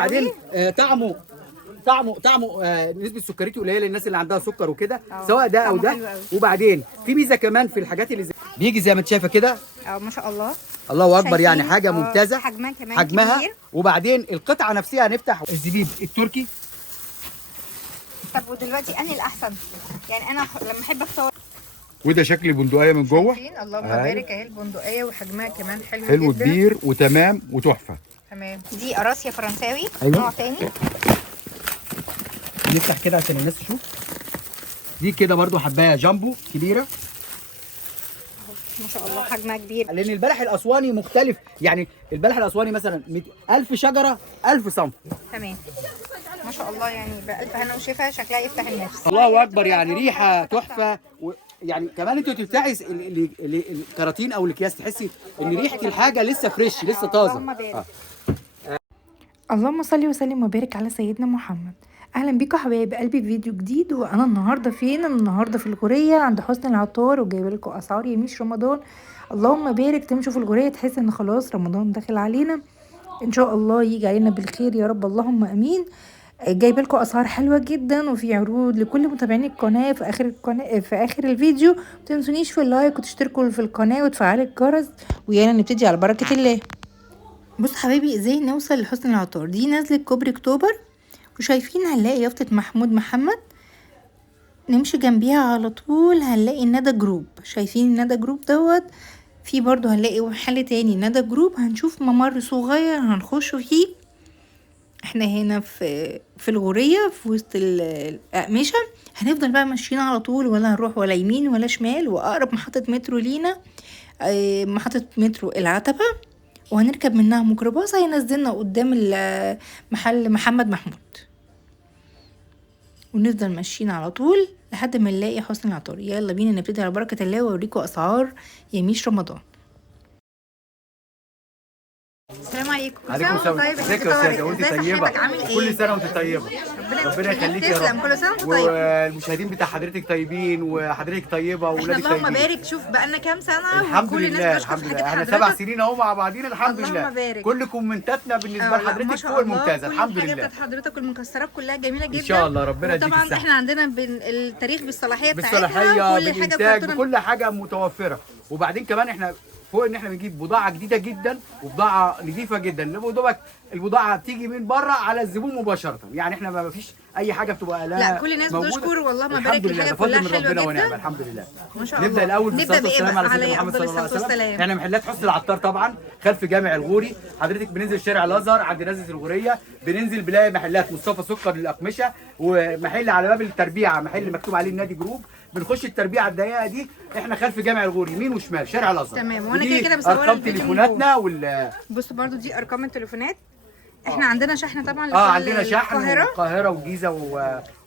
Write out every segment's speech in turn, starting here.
بعدين طعمه نسبه سكريته قليله للناس اللي عندها سكر وكده، سواء ده او ده. وبعدين في ميزه كمان في الحاجات اللي بيجي زي ما انت شايفه كده. ما شاء الله، الله اكبر، يعني حاجه ممتازه. حجمها كمان حجمها كبير. وبعدين القطعه نفسها هنفتح الزبيب التركي. طب ودلوقتي انهي الاحسن؟ يعني انا لما احب اختار. وده شكل البندقيه من جوه. اللهم بارك اهي البندقيه، وحجمها كمان حلو جدا، حلو كبير وتمام وتحفه. تمام. دي قراصيه فرنساوي. أيوة. نوع تاني. نفتح كده عشان الناس تشوف. دي كده برضو حبايه جامبو كبيره ما شاء الله، حجمها كبير. لان البلح الاسواني مختلف، يعني البلح الاسواني مثلا 1000 شجره 1000 صنف. تمام. ما شاء الله، يعني بألف هنا وشفا، شكلها يفتح النفس. الله اكبر، يعني ريحه تحفه. يعني كمان انت بتفتحي الكراتين او الاكياس تحسي ان ريحه الحاجه لسه فريش، لسه طازه. اللهم صل وسلم وبارك على سيدنا محمد. اهلا بيكم حبايب قلبي في فيديو جديد. وانا النهارده فين؟ النهارده في الغوريه عند حسن العطار، وجايبه لكم اسعار يميش رمضان. اللهم بارك، تمشوا في الغوريه تحس ان خلاص رمضان داخل علينا، ان شاء الله يجي علينا بالخير يا رب، اللهم امين. جايبه لكم اسعار حلوه جدا، وفي عروض لكل متابعين القناه. في اخر الفيديو ما تنسونيش في اللايك وتشتركوا في القناه وتفعلوا الجرس، ويلا نبتدي على بركه الله. بص حبايبي، ازاي نوصل لحسن العطار؟ دي نزلة كوبري اكتوبر، وشايفين هنلاقي يافطة محمود محمد. نمشي جنبيها على طول هنلاقي الندى جروب. شايفين الندى جروب دوت؟ في برضو هنلاقي محل تاني ندى جروب. هنشوف ممر صغير هنخش فيه. احنا هنا في الغورية في وسط الأقمشة. هنفضل بقى ماشيين على طول، ولا هنروح ولا يمين ولا شمال. وأقرب محطة مترو لينا محطة مترو العتبة، وهنركب منها ميكروباص هينزلنا قدام محل محمد محمود، ونفضل ماشيين على طول لحد ما نلاقي حسن العطار. يلا بينا نبتدي على بركة الله واوريكم اسعار يميش رمضان. السلام عليكم. عليكم السلام. ازيك يا استاذه؟ وانت طيبه؟ عامل ايه؟ كل سنه وانت طيبه. ربنا يخليك يا رب. كل سنه وانت طيب. والمشاهدين بتاع حضرتك طيبين، وحضرتك طيبه، واولادك طيبين. اللهم بارك. شوف بقالنا كام سنه، الحمد وكل لله الناس الحمد بتشكر لله. في احنا حاجه 7 سنين اهو مع بعضينا، الحمد لله. اللهم بارك. كل كومنتاتنا بالنسبه لحضرتك فوق الممتازه، الحمد لله. كل حاجه بتاعت حضرتك والمكسرات كلها جميله جدا ان شاء الله. ربنا يديك الصحه. طبعا احنا عندنا التاريخ بالصلاحيه بتاعتها، بالصلاحيه كل حاجه بالانتاج، كل حاجه متوفره. وبعدين كمان احنا فوق ان احنا بنجيب بضاعه جديده جدا وبضاعه نظيفه جدا. البضاعه بتيجي من بره على الزبون مباشره، يعني احنا ما فيش اي حاجه بتبقى لا كل الناس بتشكر والله ما بارك. الحاجه كلها حلوه جدا ونعم. الحمد لله. ما شاء الله. نبدا الاول بالصلاه والسلام على سيدنا عليه محمد صلى الله عليه وسلم. احنا يعني محلات حسن العطار طبعا خلف جامع الغوري. حضرتك بننزل شارع الازهر عند نزله الغوريه، بننزل بنلاقي محلات مصطفى سكر للاقمشه، ومحل على باب التربيعه محل مكتوب عليه النادي جروب. بنخش التربيعه الضيقه دي، احنا خلف جامع الغوري يمين وشمال شارع الازهر. تمام. وانا كده بصور ارقام تليفوناتنا بصوا برضو دي ارقام التليفونات. احنا عندنا شحن طبعا عندنا شحن القاهره والجيزه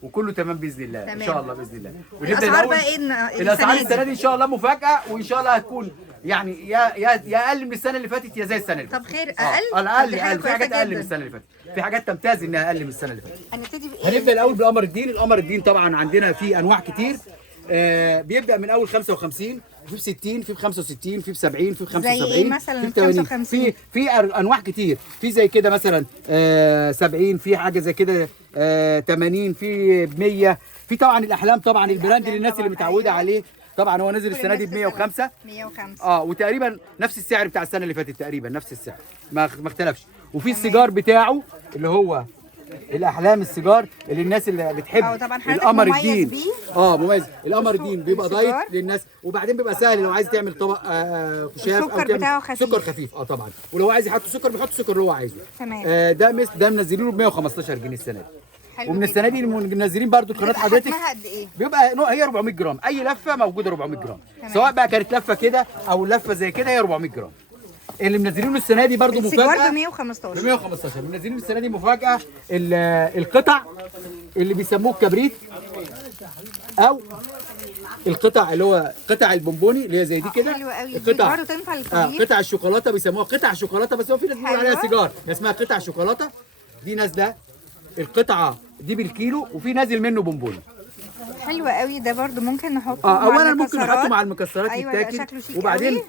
وكله تمام باذن الله. تمام. ان شاء الله باذن الله. ونبدا الاسعار بقى ايه الاسعار السنه دي ان شاء الله مفاجاه، وان شاء الله هتكون يعني يا اقل من السنه اللي فاتت يا زي السنه اللي فاتت. طب خير اقل؟ اقل في حاجات اقل من السنه اللي فاتت، في حاجات تمتاز انها اقل من السنه اللي فاتت. هنبتدي بايه؟ هنبدا الاول بقمر الدين. القمر الدين طبعا عندنا فيه انواع كتير. بيبدا من اول 55، في ب 60، في ب 65، في ب 70، في ب 75، زي ايه مثلا؟ في 55 في انواع كتير. في زي كده مثلا 70، في حاجه زي كده 80، في ب 100. في طبعا الاحلام طبعا البراند للناس اللي متعوده عليه. طبعا هو نزل السنه دي ب 105. وتقريبا نفس السعر بتاع السنه اللي فاتت، تقريبا نفس السعر ما اختلفش. وفي السيجار بتاعه اللي هو الاحلام السيجار اللي الناس اللي بتحب القمر الدين. مميز. القمر الدين بيبقى دايت للناس، وبعدين بيبقى سهل لو عايز تعمل طبق خشاف او تعمل سكر خفيف. طبعا. ولو عايز يحط سكر بيحط السكر اللي هو عايزه. تمام. ده منزلينه ب 115 جنيه السنه دي. ومن السنه دي منزلين برضو قناه حضرتك. قد ايه؟ بيبقى هي 400 جرام. اي لفه موجوده 400 جرام. سواء بقى كانت لفه كده او لفه زي كده، هي 400 جرام. اللي منزلينه السنه دي برضو مفاجاه ب 115. ب 115 منزلين السنه دي مفاجاه. القطع اللي بيسموه الكبريت، او القطع اللي هو قطع البونبوني اللي هي زي دي كده. حلوه قوي. قطع برضه تنفع للكبير. قطع الشوكولاته بيسموها قطع شوكولاته، بس هو في ناس بيقولوا عليها سيجار، اسمها قطع شوكولاته. دي نازله القطعه دي بالكيلو، وفي نازل منه بونبوني. حلو قوي. ده برضو ممكن نحطه اولا ممكن نحطه مع المكسرات. أيوة يتاكل. وبعدين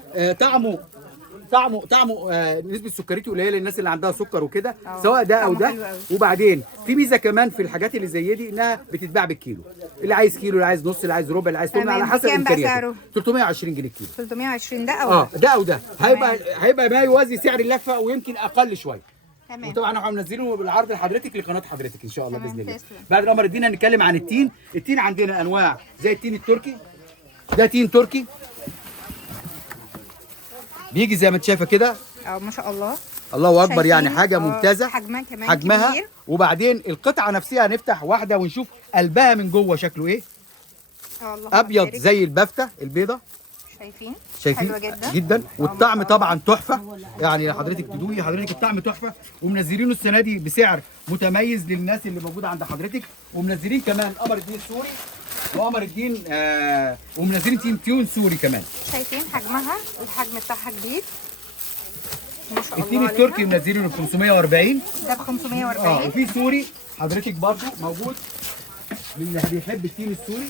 طعمه نسبه سكريته قليله للناس اللي عندها سكر وكده، اه، سواء ده او طعمه حلو ده. قوي. وبعدين في ميزه كمان في الحاجات اللي زي دي انها بتتباع بالكيلو، اللي عايز كيلو، اللي عايز نص، اللي عايز ربع، اللي عايز ثمن، تمام. على حسب بكام بقى امكانياته. سعره؟ 320 جنيه الكيلو. 320 ده او ده او ده هيبقى ما يوازي سعر اللفه ويمكن اقل شويه. تمام. وطبعا احنا منزلينه بالعرض لحضرتك لقناه حضرتك ان شاء الله تمام، باذن الله. تسلم. بعد القمر الدين هنتكلم عن التين. التين عندنا انواع زي التين التركي، ده تين تركي بيجي زي ما انت شايفه كده، ما شاء الله. الله اكبر، شايفين؟ يعني حاجه ممتازه. حجمها كمان حجمها كبير. وبعدين القطعه نفسها هنفتح واحده ونشوف قلبها من جوه شكله ايه. الله ابيض يبارك. زي البفته البيضه، شايفين؟ شايفين حلوه جدا جدا. والطعم طبعا تحفه، يعني حضرتك تدوقي حضرتك الطعم تحفه. ومنزلينه السنه دي بسعر متميز للناس اللي موجوده عند حضرتك. ومنزلين كمان قمر الدين سوري وقمر الدين ومنزلين تيون سوري كمان. شايفين حجمها، الحجم بتاعها كبير ما شاء الله. التين التركي منزلينه ب 540، ده ب 540. وفي سوري حضرتك برضو موجود للي بيحب التين السوري.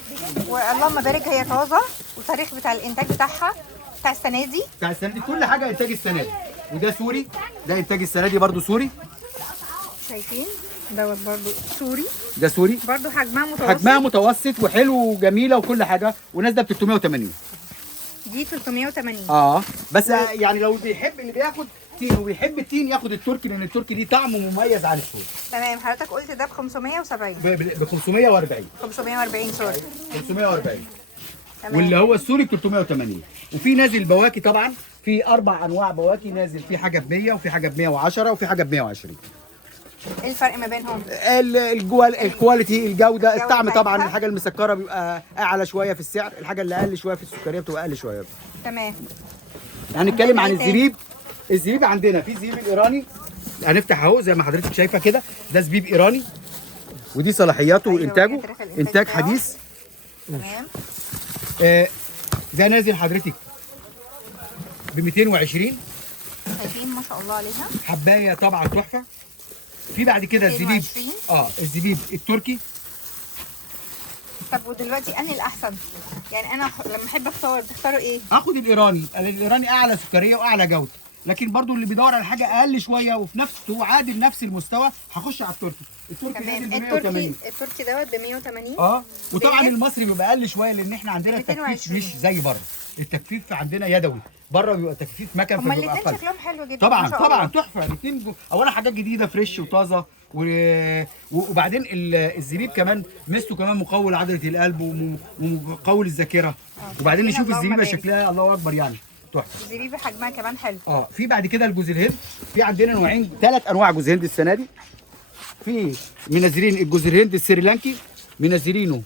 واللهم بارك هي طازه، والتاريخ بتاع الانتاج بتاعها بتاع السنه دي. بتاع السنه دي كل حاجه انتاج السنه دي. وده سوري، ده انتاج السنه دي برضو سوري. شايفين دوت برضو سوري، ده سوري برضو حجمها متوسط. حجمها متوسط وحلو وجميله وكل حاجه، ونازله ب 380. دي 380. بس يعني لو بيحب اللي بياخد تين وبيحب التين ياخد التركي، لان التركي دي طعمه مميز عن السوري. تمام. حضرتك قلت ده ب 570. ب 540. 540 سوري. 540. تمام. واللي هو السوري ب 380. وفي نازل بواكي طبعا، في 4 انواع بواكي نازل، في حاجه ب 100 وفي حاجه ب 110 وفي حاجه ب 120. ايه الفرق ما بينهم؟ الكواليتي، الجوده، الطعم طبعا. بتاعتها؟ الحاجه المسكره بيبقى اعلى شويه في السعر، الحاجه اللي اقل شويه في السكريه بتبقى اقل شويه. تمام. هنتكلم عن إيه تاني؟ الزبيب. الزبيب عندنا في زبيب الايراني، هنفتح اهو زي ما حضرتك شايفه كده، ده زبيب ايراني ودي صلاحياته أيوة، وانتاجه، ودي تاريخ الإنتاج انتاج بتاعه. حديث. تمام. ده نازل حضرتك ب 220. شايفين ما شاء الله عليها. حبايه طبعا تحفه. في بعد كده الزبيب 220. الزبيب التركي. طب ودلوقتي انهي الاحسن؟ يعني انا لما احب اختار تختاروا ايه؟ اخد الايراني. الايراني اعلى سكريه واعلى جوده، لكن برضو اللي بيدور على حاجه اقل شويه وفي نفسه عادل نفس المستوى هخش على التركي. التركي نازل تمام. ب 180. التركي دوت ب 180. وطبعا زيت. المصري بيبقى اقل شويه لان احنا عندنا التجفيف 220. مش زي بره. التجفيف عندنا يدوي، بره بيبقى تجفيف مكن هما فبيبقى الاثنين اقل. شكلهم حلو جدا طبعا ما شاء طبعا الله. تحفه الاثنين. اولا حاجات جديده فريش وطازه وبعدين الزبيب كمان ميزته كمان مقوي لعضله القلب ومقوي للذاكره. وبعدين شايفين؟ نشوف اللهم الزبيبه بارك. شكلها الله اكبر يعني تحفه. الزبيب حجمها كمان حلو. في بعد كده الجوز الهند. في عندنا نوعين، 3 انواع جوز هند السنه دي. في منزلين الجوز الهند السريلانكي منزلينه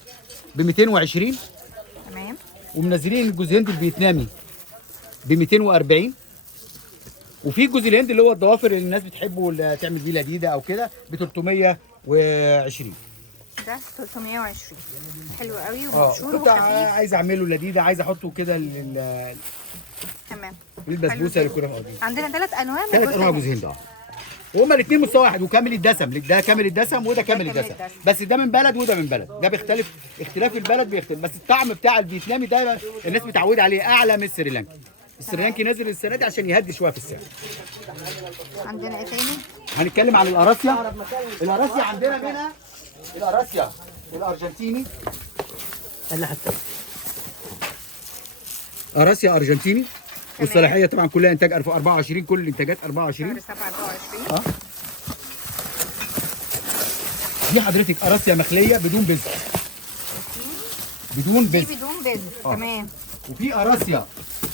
ب 220. تمام. ومنزلين الجوز الهند الفيتنامي ب 240. وفي جوز الهند اللي هو الضوافر اللي الناس بتحبه اللي تعمل بيه لذيذه او كده ب 320. ده 320 حلو قوي ومبشور كنت وخفيف. عايز اعمله لذيذه، عايز احطه كده تمام. للبسبوسه اللي كنا واخدين. عندنا 3 انواع من 3 انواع جوز هند. وهما الاثنين مستوى واحد وكامل الدسم، ده كامل الدسم وده كامل كامل الدسم، الدسم. بس ده من بلد وده من بلد، ده بيختلف اختلاف البلد بيختلف، بس الطعم بتاع الفيتنامي ده الناس متعوده عليه اعلى من السريلانكي. السريلانكي نازل السنه دي عشان يهدي شويه في السعر. عندنا ايه تاني؟ هنتكلم عن القراصيا. القراصيا عندنا منها القراصيا الارجنتيني اللي حتى قراصيا ارجنتيني، والصلاحيه طبعا كلها انتاج 24، كل الانتاجات 24. شهر 7 24. دي حضرتك قراصيا مخليه بدون بذر. بدون دي بذر. بدون بذر. تمام. وفي قراصيا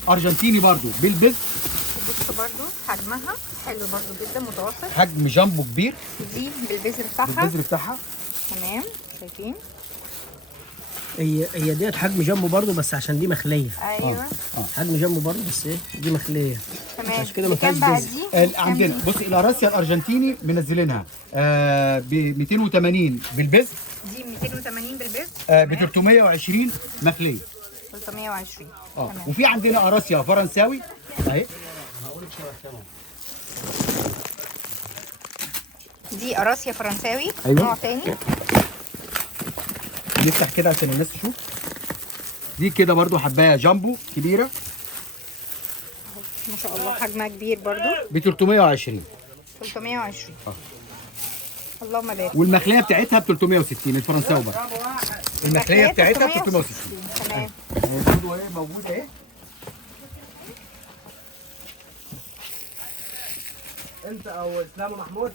ارجنتيني برضو بالبذر. بصوا برضو حجمها حلو برضو جدا متوسط. حجم جامبو كبير دي بالبذر بتاعها. بالبذر بتاعها. تمام. شايفين؟ هي ديت حجم جنبه برضه بس عشان دي مخليه. ايوه. حجم جنبه برضه بس ايه دي مخليه. تمام. عشان كده ما بكام فيهاش بقى بذر. دي؟ عندنا بصي القراصيا الارجنتيني منزلينها ب 280 بالبذر، دي 280 بالبذر. ب 320 مخليه. 320. تمام. وفي عندنا قراصيا فرنساوي اهي. دي قراصيا فرنساوي. أيوة. نوع تاني. نفتح كده عشان الناس تشوف. دي كده برضو حبايه جامبو كبيره. ما شاء الله حجمها كبير برضو. ب 320. 320. اللهم بارك. والمخليه بتاعتها ب 360 الفرنساوي بقى. المخليه بتاعتها ب 360. تمام. موجوده اهي، موجوده اهي. انت او اسلام ومحمود.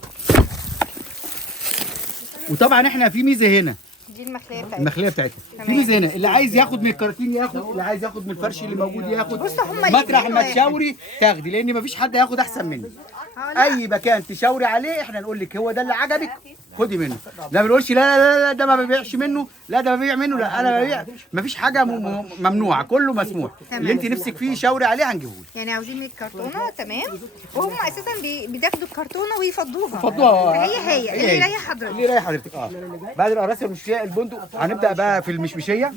وطبعا احنا في ميزه هنا، دي المخليه بتاعتها. المخليه بتاعتها في تمام. ميزه هنا، اللي عايز ياخد من الكراتين ياخد، اللي عايز ياخد من الفرش اللي موجود ياخد. بص هما مطرح الاتنين ما واحد. تشاوري تاخدي، لان مفيش حد هياخد احسن مني. لا. اي مكان تشاوري عليه احنا نقول لك هو ده اللي عجبك خدي منه. لا بنقولش لا لا لا ده ما ببيعش منه، لا ده ببيع منه، لا انا ببيع. مفيش حاجه ممنوعه، كله مسموح. تمام. اللي انت نفسك فيه شاوري عليه هنجيبه لك. يعني عاوزين 100 كرتونه. تمام. وهم اساسا بياخدوا الكرتونه ويفضوها. فضوها. هي اللي يريح حضرتك. اللي يريح حضرتك. بعد القراصه المشمشيه البندق هنبدا بقى في المشمشيه.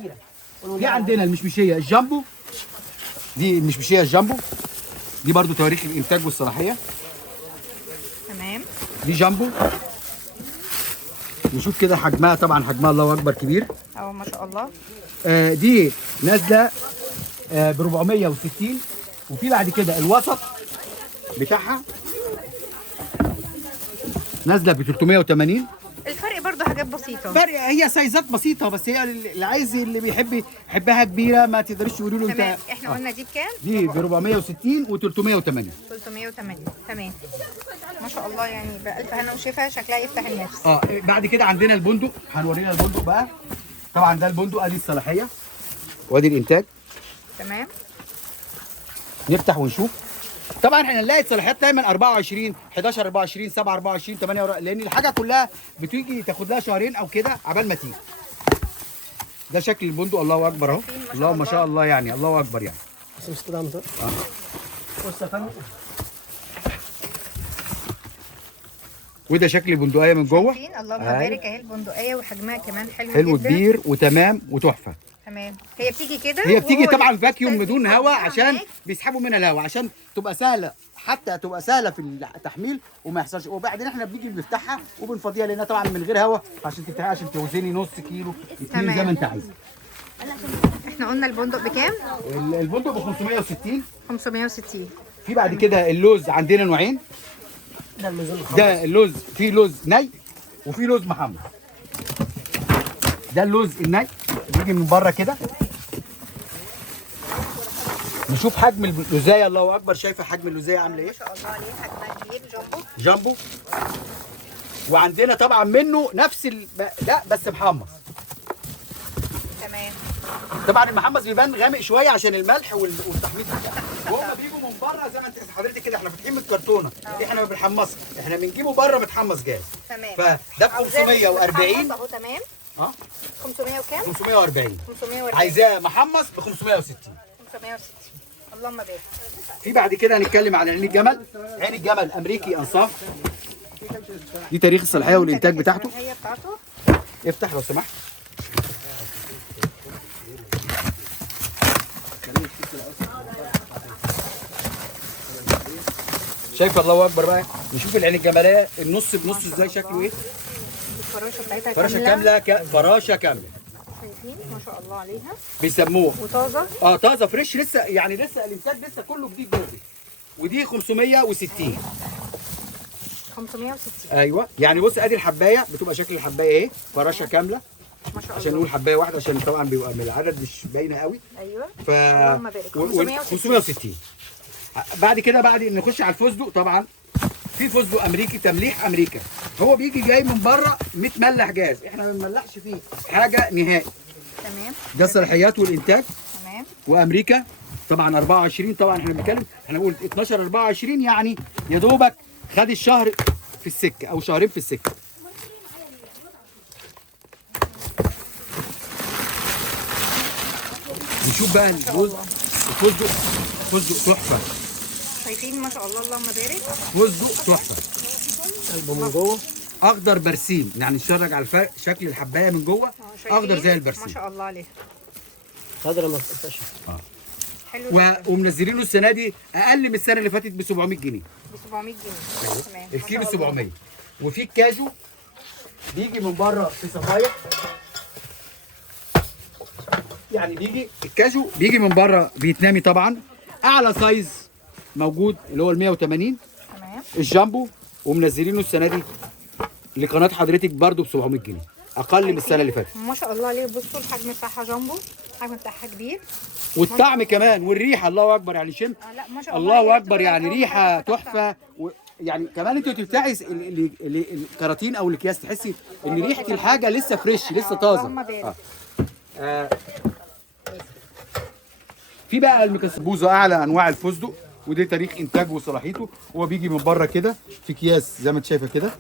في عندنا المشمشيه الجامبو، دي المشمشيه الجامبو، دي برضو تواريخ الانتاج والصلاحيه. تمام. دي جامبو. نشوف كده حجمها، طبعا حجمها الله اكبر كبير. اهو ما شاء الله. دي نازله ب 460. وفي بعد كده الوسط بتاعها نازله ب 380. الفرق برضو حاجات بسيطه. فرق، هي سايزات بسيطه، بس هي اللي عايز اللي بيحب يحبها كبيره ما تقدريش تقولي له تمام. انت. احنا قلنا دي بكام؟ دي ب 460 و 380. 380. تمام. ما شاء الله، يعني بألف هنا وشفا، شكلها يفتح النفس. بعد كده عندنا البندق، هنورينا البندق بقى. طبعا ده البندق، ادي الصلاحيه وادي الانتاج. تمام. نفتح ونشوف. طبعا احنا نلاقي صلاحيات دايما 24 11 24 7 24 8، لان الحاجه كلها بتيجي تاخد لها شهرين او كده عبال ما تيجي. ده شكل البندق، الله اكبر اهو. الله ما شاء الله، يعني الله اكبر يعني. بس كده عم بص يا فندم. وده شكل البندقيه من جوه. اللهم بارك اهي البندقيه، وحجمها كمان حلو حلو جدا. كبير وتمام وتحفه. تمام. هي بتيجي كده. هي بتيجي وهو طبعا فاكيوم بدون هواء، يحطها عشان معاك. بيسحبوا منها الهواء عشان تبقى سهله، حتى تبقى سهله في التحميل وما يحصلش. وبعدين احنا بنيجي بنفتحها وبنفضيها، لانها طبعا من غير هواء، عشان تفتحها عشان توزني نص كيلو 2 تمام. زي ما انت عايز. احنا قلنا البندق بكام؟ البندق ب 560. 560. في بعد كده اللوز عندنا نوعين. ده الميزان الخاص. ده اللوز، في لوز ني وفي لوز محمر. ده اللوز الني بيجي من بره كده. نشوف حجم اللوزايه، الله اكبر. شايفه حجم اللوزايه عامله ايه؟ ما شاء الله عليه، حجمها كبير. جامبو. جامبو. وعندنا طبعا منه نفس لا بس محمص. تمام. طبعا المحمص بيبان غامق شويه عشان الملح والتحميص بتاعه. وهم بيجوا من بره زي ما انت حضرتك كده، احنا فاتحين من الكرتونه، احنا ما بنحمصش، احنا بنجيبه بره متحمص جاهز. تمام. فده ب 540. اهو. تمام. 500 وكام؟ 540. 540. عايزاه محمص ب 560. 560. اللهم بارك. في بعد كده هنتكلم عن عين الجمل. عين الجمل امريكي انصاف. دي تاريخ الصلاحيه والانتاج بتاعته. الصلاحية بتاعته. افتح لو سمحت. شايف الله اكبر بقى. نشوف العين الجماليه النص بنص ازاي شكله ايه. الفراشه بتاعتها فراشه كامله فراشه كامله. شايفين ما شاء الله عليها. بيسموه وطازه. طازه فريش، لسه يعني لسه الانتاج لسه كله جديد جوه. ودي 560. 560. ايوه، يعني بص ادي الحبايه بتبقى شكل الحبايه ايه، فراشه كامله. ما شاء الله. عشان نقول حبايه واحده، عشان طبعا بيبقى من العدد مش باينه قوي. ايوه. ف اللهم بارك. 560. بعد كده بعد نخش على الفستق. طبعا في فستق امريكي تمليح امريكا، هو بيجي جاي من بره متملح جاهز، احنا ما بنملحش فيه حاجه نهائي. تمام. ده الصلاحيات والانتاج. تمام. وامريكا طبعا 24. طبعا احنا بنتكلم، احنا بنقول 12 24، يعني يا دوبك خد الشهر في السكه او شهرين في السكه. نشوف بقى الفستق. فستق تحفه. شايفين ما شاء الله، اللهم بارك. فستق تحفه. قلبه من جوه. اخضر برسيم، يعني نتفرج على شكل الحبايه من جوه شايفين؟ اخضر زي ما البرسيم. شاء الله عليها. هذا ما تفتش. حلو جدا. ومنزلينه السنه دي اقل من السنه اللي فاتت ب 700 جنيه. ب 700 جنيه. تمام. الكيلو ما شاء الله. 700. وفي الكاجو بيجي من بره في صفايح، يعني بيجي الكاجو بيجي من بره فيتنامي طبعا، اعلى سايز موجود اللي هو ال 180 تمام. الجامبو، ومنزلينه السنه دي لقناه حضرتك برده ب 700 جنيه اقل من السنه اللي فاتت. ما شاء الله عليه. بصوا الحجم بتاعها جامبو، الحجم بتاعها كبير. والطعم كمان والريحه الله اكبر يعني شم. لا ما شاء الله الله عليه. اكبر يعني ريحه تحفه يعني كمان انت بتفتحي الكراتين او الاكياس تحسي ان ريحه الحاجه لسه فريش لسه طازه. اللهم بارك. في بقى المكسبوزه اعلى انواع الفستق، ودي تاريخ انتاجه وصلاحيته. هو بيجي من بره كده في اكياس زي ما انت شايفه كده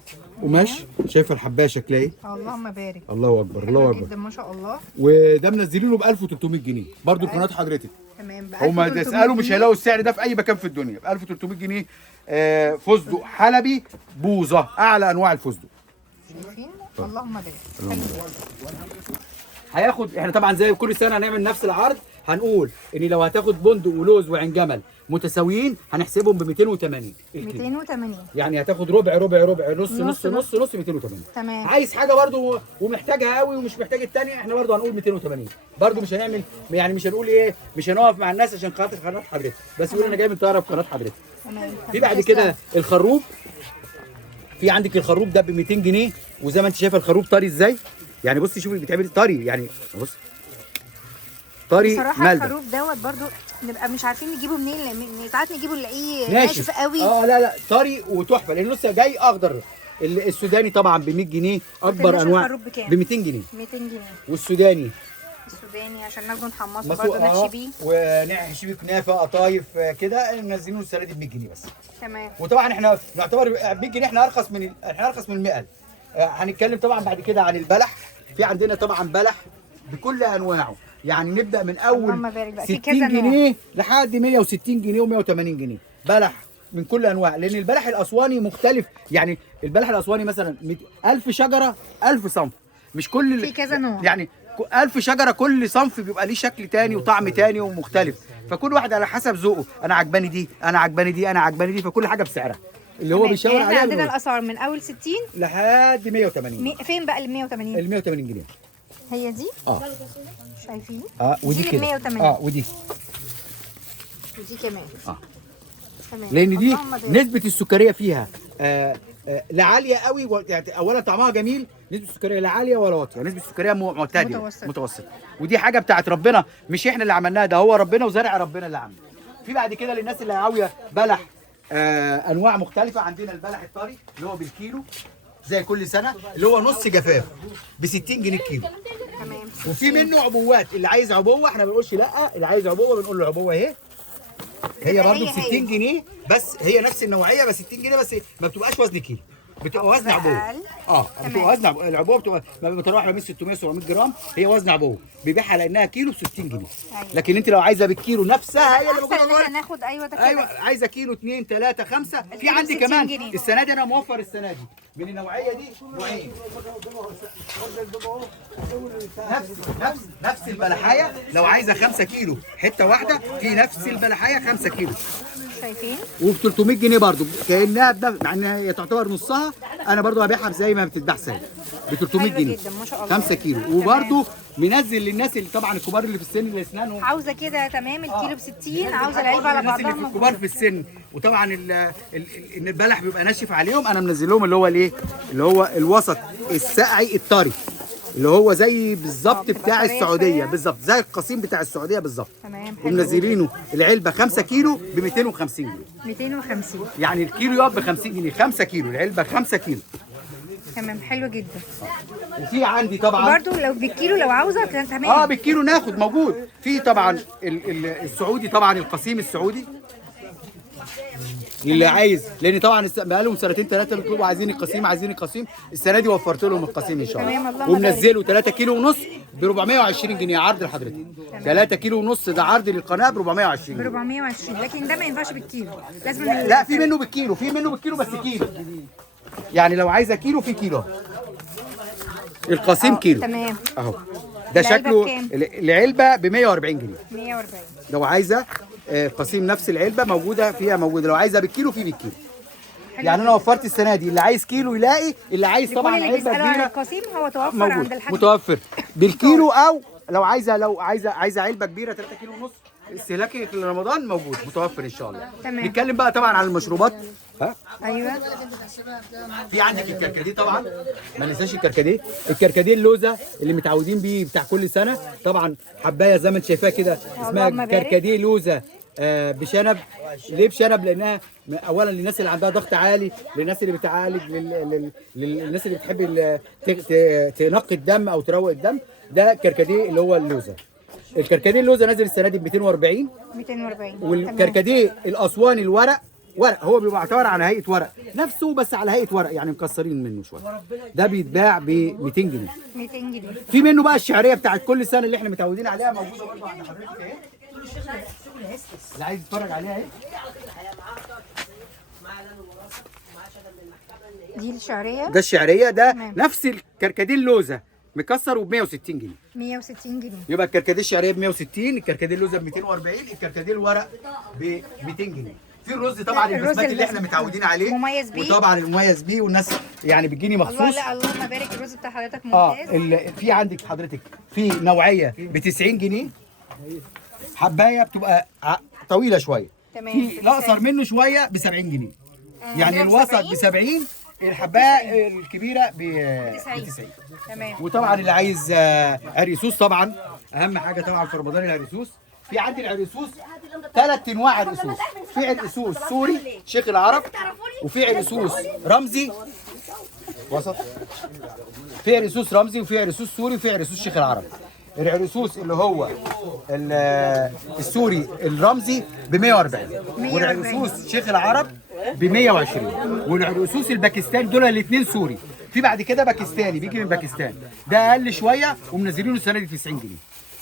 قماش. شايفه الحبايه شكلها ايه؟ اللهم بارك. الله اكبر الله حلو اكبر. جدا ما شاء الله. وده منزلينه ب 1300 جنيه برضه قناه حضرتك. تمام. هم تسالوا مش هيلاقوا السعر ده في اي مكان في الدنيا. ب 1300 جنيه فستق حلبي بوظه اعلى انواع الفستق. شايفين؟ اللهم بارك. هياخد احنا طبعا زي كل سنه هنعمل نفس العرض. هنقول ان لو هتاخد بندق ولوز وعين جمل متساويين هنحسبهم ب 280 الكيلو. 280. يعني هتاخد ربع ربع ربع نص نص نص نص نص 280. تمام. عايز حاجه برضو ومحتاجها قوي ومش محتاج الثانيه احنا برضو هنقول 280. برضو مش هنعمل يعني مش هنقول ايه مش هنقف مع الناس عشان خاطر قناه حضرتك بس يقول انا جاي من طرف قناه حضرتك. تمام. في بعد كده الخروب. في عندك الخروب ده ب 200 جنيه وزي ما انت شايفه الخروب طري ازاي. يعني بصي شوفي بيتعمل طري يعني بص طري بصراحه ملبن. الخروف دوت برضو نبقى مش عارفين نجيبه منين لان ساعات نجيبه نلاقيه ناشف ناشف قوي. لا طري وتحفه لانه لسه جاي اخضر. السوداني طبعا ب 100 جنيه اكبر الناشف انواع الخروف بكام؟ ب 200 جنيه 200 جنيه. والسوداني السوداني عشان ناخده نحمصه مسلوق برضه نحشي بيه. ونحشي بيه كنافه قطايف كده منزلينه السنه دي ب 100 جنيه بس. تمام. وطبعا احنا نعتبر 100 جنيه احنا ارخص من المقل. هنتكلم طبعا بعد كده عن البلح. في عندنا طبعا بلح بكل انواعه يعني نبدا من اللهم اول بارك بقى. في 60 كذا نوع. جنيه لحد 160 جنيه و180 جنيه بلح من كل انواع. لان البلح الاسواني مختلف يعني البلح الاسواني مثلا 1000 شجره 1000 صنف مش كل في كذا نوع. يعني 1000 شجره كل صنف بيبقى ليه شكل تاني وطعم تاني ومختلف. فكل واحد على حسب ذوقه. انا عجباني دي انا عجباني دي انا عجباني دي فكل حاجه بسعرها اللي هو تمام. بيشاور احنا عليها عندنا بنقول. الاسعار من اول 60 لحد 180. فين بقى ال 180؟ ال 180 جنيه. هي دي؟ شايفين؟ ودي دي كده 180. ودي ودي كمان. تمام. لان دي اللهم بارك. نسبه السكريه فيها لا عاليه قوي يعني اولا طعمها جميل. نسبه السكريه لا عاليه ولا واطيه. نسبه السكريه معتدله متوسطه. ودي حاجه بتاعت ربنا مش احنا اللي عملناها ده هو ربنا وزرع ربنا اللي عمله. في بعد كده للناس اللي عاويه بلح انواع مختلفه. عندنا البلح الطري اللي هو بالكيلو زي كل سنه اللي هو نص جفاف ب 60 جنيه الكيلو. تمام. وفي منه عبوات. اللي عايز عبوه احنا ما بنقولش لا. اللي عايز عبوه بنقول له عبوه اهي. هي برضه ب 60 جنيه بس هي نفس النوعيه ب 60 جنيه بس ما بتبقاش وزن كيلو. بتبقى وزن عبوه. بتبقى وزن عبوه. العبوه بتبقى بتروح ما 600 700 جرام. هي وزن عبوه بيبيعها على انها كيلو ب 60 جنيه. لكن انت لو عايزه بالكيلو نفسها هي اللي موجوده احسن ان ناخد ايوه ده كده. ايوه عايزه كيلو 2 3 5 في كيلو عندي 60 كمان جنيه. السنه دي انا موفر السنه دي من النوعيه دي نوعين. نفس البلحايه لو عايزه 5 كيلو حته واحده في نفس البلحايه 5 كيلو شايفين؟ وب 300 جنيه برضو كانها مع انها هي تعتبر نصها. انا برضو هبيعها زي ما بتتباع سهل ب 300 حلوة جنيه جدا ما شاء الله. 5 كيلو. وبرضو منزل للناس اللي طبعا الكبار اللي في السن اللي اسنانهم عاوزه كده تمام الكيلو ب 60 عاوزه العلبه على الناس اللي بعضها في الكبار في السن وطبعا ان البلح بيبقى ناشف عليهم. انا منزل لهم اللي هو الايه اللي هو الوسط السقعي الطري اللي هو زي بالظبط بتاع طرية السعوديه شوية. بالظبط زي القصيم بتاع السعوديه بالظبط. تمام. حلو ومنزلينه العلبه 5 كيلو ب 250 جنيه. 250. يعني الكيلو يقف ب 50 جنيه 5 كيلو العلبه 5 كيلو. تمام. حلو جدا. وفي عندي طبعا برضو لو بالكيلو لو عاوزه تمام. بالكيلو ناخد موجود. في طبعا السعودي طبعا القصيم السعودي اللي عايز لان طبعا بقالهم سنتين ثلاثه بيطلبوا عايزين القصيم السنه دي وفرت لهم القصيم ان شاء تمام. الله. اللهم ومنزله 3 كيلو ونص ب 420 جنيه عرض لحضرتك. 3 كيلو ونص ده عرض للقناه ب 420 ب جنيه. 420 لكن ده ما ينفعش بالكيلو لازم لا في منه بالكيلو بس كيلو. يعني لو عايزه كيلو في كيلو. القصيم كيلو تمام. اهو ده العلبة شكله بكام؟ العلبه ب 140 جنيه. 140. لو عايزه قصيم نفس العلبه موجوده لو عايزه بالكيلو في بالكيلو. يعني انا وفرت السنه دي اللي عايز كيلو يلاقي اللي عايز طبعا اللي علبه بيسألوا عن كبيره القصيم هو توفر عند موجود الحاج. متوفر بالكيلو او لو عايزه علبه كبيره 3 كيلو ونص استهلاكي لرمضان موجود متوفر ان شاء الله. تمام. نتكلم بقى طبعا عن المشروبات. ها ايوه. في عندك الكركديه طبعا، ما ننساش الكركديه. الكركديه اللوزه اللي متعودين بيه بتاع كل سنه طبعا، حبايه زي ما انت شايفاها كده اسمها اللهم بارك. كركديه لوزه بشنب. ليه بشنب؟ لانها اولا للناس اللي عندها ضغط عالي، للناس اللي بتعالج، للناس اللي بتحب تنقي الدم او تروق الدم. ده كركديه اللي هو اللوزه. الكركديه اللوزه نازل السنه دي ب 240. 240. والكركديه الاسواني الورق ورق، هو بيبقى عباره عن هيئه ورق نفسه بس على هيئه ورق، يعني مكسرين منه شويه. ده بيتباع ب 200 جنيه. 200 جنيه. في منه بقى الشعريه بتاعت كل سنه اللي احنا متعودين عليها، موجوده برضه عند حضرتك اهي. اللي عايز يتفرج عليها اهي. دي الشعريه ده الشعريه ده تمام. نفس الكركديه اللوزه مكسر وب 160 جنيه. 160 جنيه. يبقى الكركديه الشعريه ب 160، الكركديه اللوزه ب 240، الكركديه الورق ب 200 جنيه. في الرز طبعا الرز البسمتي اللي احنا البسمتي. متعودين عليه مميز بيه. وطبعا المميز بيه، والناس يعني بتجيني الله، مخصوص. لا اللهم بارك، الرز بتاع حضرتك ممتاز. في عندك حضرتك في نوعيه ب 90 جنيه، حبايه بتبقى طويله شويه. تمام. في الاقصر منه شويه ب 70 جنيه. يعني ده الوسط ب ب 70، الحبايه الكبيره ب 90. تمام. وطبعا اللي عايز عريسوس طبعا اهم حاجه طبعا في رمضان العريسوس. في عندي العريسوس 3 انواع عريسوس. في عريسوس سوري شيخ العرب، وفي عريسوس رمزي وسط، في عريسوس رمزي، وفي عريسوس سوري، وفي عريسوس شيخ العرب. العريسوس اللي هو السوري الرمزي ب 140، والعريسوس شيخ العرب ب 120، والعريسوس الباكستاني دول الاثنين سوري. في بعد كده باكستاني بيجي من باكستان، ده اقل شويه ومنزلينه السنه دي 90 جنيه.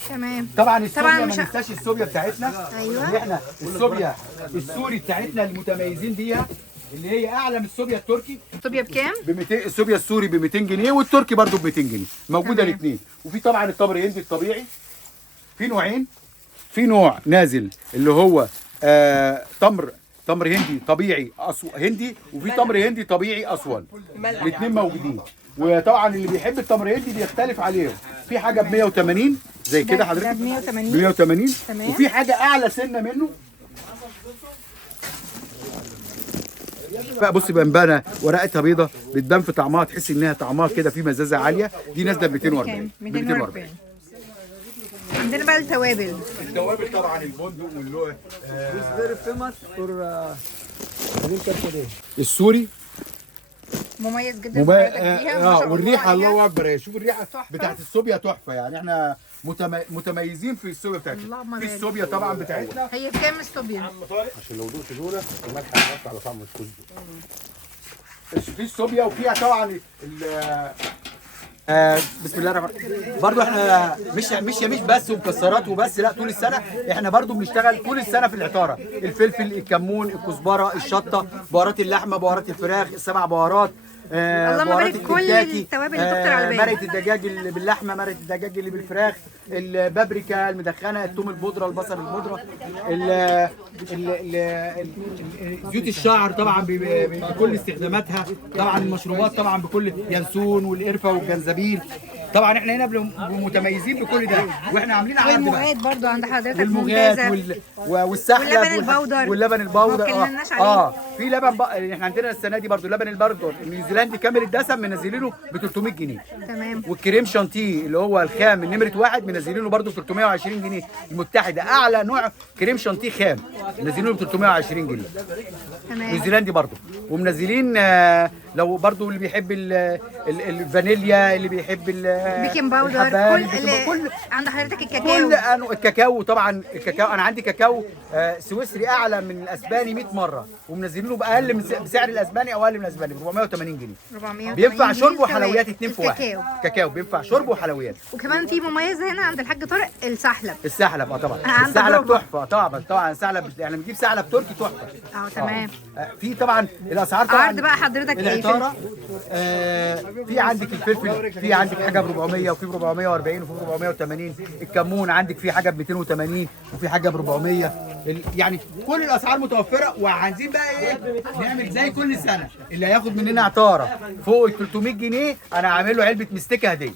تمام. طبعا السوبيا طبعا ما مش ننساش السوبيا بتاعتنا. أيوة. اللي احنا السوبيا السوري بتاعتنا المتميزين بيها، اللي هي اعلى من السوبيا التركي. الطوبيا بكام؟ ب 200. السوبيا السوري ب 200 جنيه والتركي برضو ب 200 جنيه، موجوده تمام. الاثنين. وفي طبعا التمر الهندي الطبيعي، في نوعين. في نوع نازل اللي هو تمر هندي طبيعي هندي، وفي تمر هندي طبيعي اسوان، الاثنين موجودين. وطبعا اللي بيحب التمر الهندي بيختلف عليهم، في حاجه ب 180 زي كده حضرتك، ده ب 180. ب 180. تمام. وفي حاجه اعلى سنه منه بقى. بص بقى ورقتها بيضه، بتبان في طعمها، تحس انها طعمها كده في مزازه عاليه. دي نازله ب 240. 240. عندنا بقى التوابل. التوابل طبعا البندق واللوح السوري مميز جدا في حضرتك بيها، ما شاء الله والريحه عليها. الله اكبر. شوف الريحه تحفة. بتاعت الصوبيا تحفه، يعني احنا متميزين في الصوبيا بتاعتنا. اللهم في بارك. الصوبيا طبعا بتاعتنا هي بكام الصوبيا؟ عشان لو دقت دول الملح هيحط على طعم الكل. في الصوبيا وفيها طبعا بسم الله الرحمن الرحيم. برضو احنا مش بس ومكسرات وبس، لا طول السنه احنا برضو بنشتغل طول السنه في العطاره. الفلفل، الكمون، الكزبره، الشطه، بهارات اللحمه، بهارات الفراخ، السبع بهارات، اللهم بهارات بارك كل الكنتاكي، التوابل اللي تخطر على بالك. مرقه الدجاج اللي باللحمه، مرقه الدجاج اللي بالفراخ، البابريكا المدخنه، الثوم البودره، البصل البودره، زيوت الشعر طبعا بكل استخداماتها، طبعا المشروبات طبعا بكل ينسون والقرفه والجنزبيل. طبعا احنا هنا متميزين بكل ده، واحنا عاملين عرض بقى. والمغات برضو عند حضرتك والمغات ممتازه. والسحلب واللبن البودر. واللبن البودر. ما اتكلمناش عليه. في لبن بقى احنا عندنا السنه دي برضو اللبن البودر النيوزيلندي كامل الدسم منزلينه ب 300 جنيه. تمام. والكريم شانتيه اللي هو الخام من نمره 1 منزلينه برضو ب 320 جنيه. المتحده اعلى نوع كريم شانتيه خام منزلينه ب 320 جنيه. تمام. نيوزيلندي برضو. ومنزلين لو برضو اللي بيحب الفانيليا، اللي بيحب بيكنج باودر، كل عند حضرتك الكاكاو. كل الكاكاو طبعا. الكاكاو انا عندي كاكاو سويسري اعلى من الاسباني 100 مره، ومنزلينه باقل من سعر الاسباني او اقل من الاسباني ب 480 جنيه. 480 بينفع شرب جنيه وحلويات 2 في 1. الكاكاو. كاكاو بينفع شرب وحلويات. وكمان في مميز هنا عند الحاج طارق السحلب. السحلب طبعا. عندك السحلب برافو. تحفه طبعا السحلب يعني بنجيب سحلب تركي تحفه. تمام. في طبعا الاسعار طبعا. عرض بقى حضرتك ايه؟ العطاره في عندك الفلفل، في عندك حاجه ب 400 وفي ب 440 وفي ب 480. الكمون عندك في حاجه ب 280 وفي حاجه ب 400. يعني كل الاسعار متوفره. وعايزين بقى ايه نعمل زي كل سنه، اللي هياخد مننا عطاره فوق ال 300 جنيه انا عامل له علبه مستكه هديه.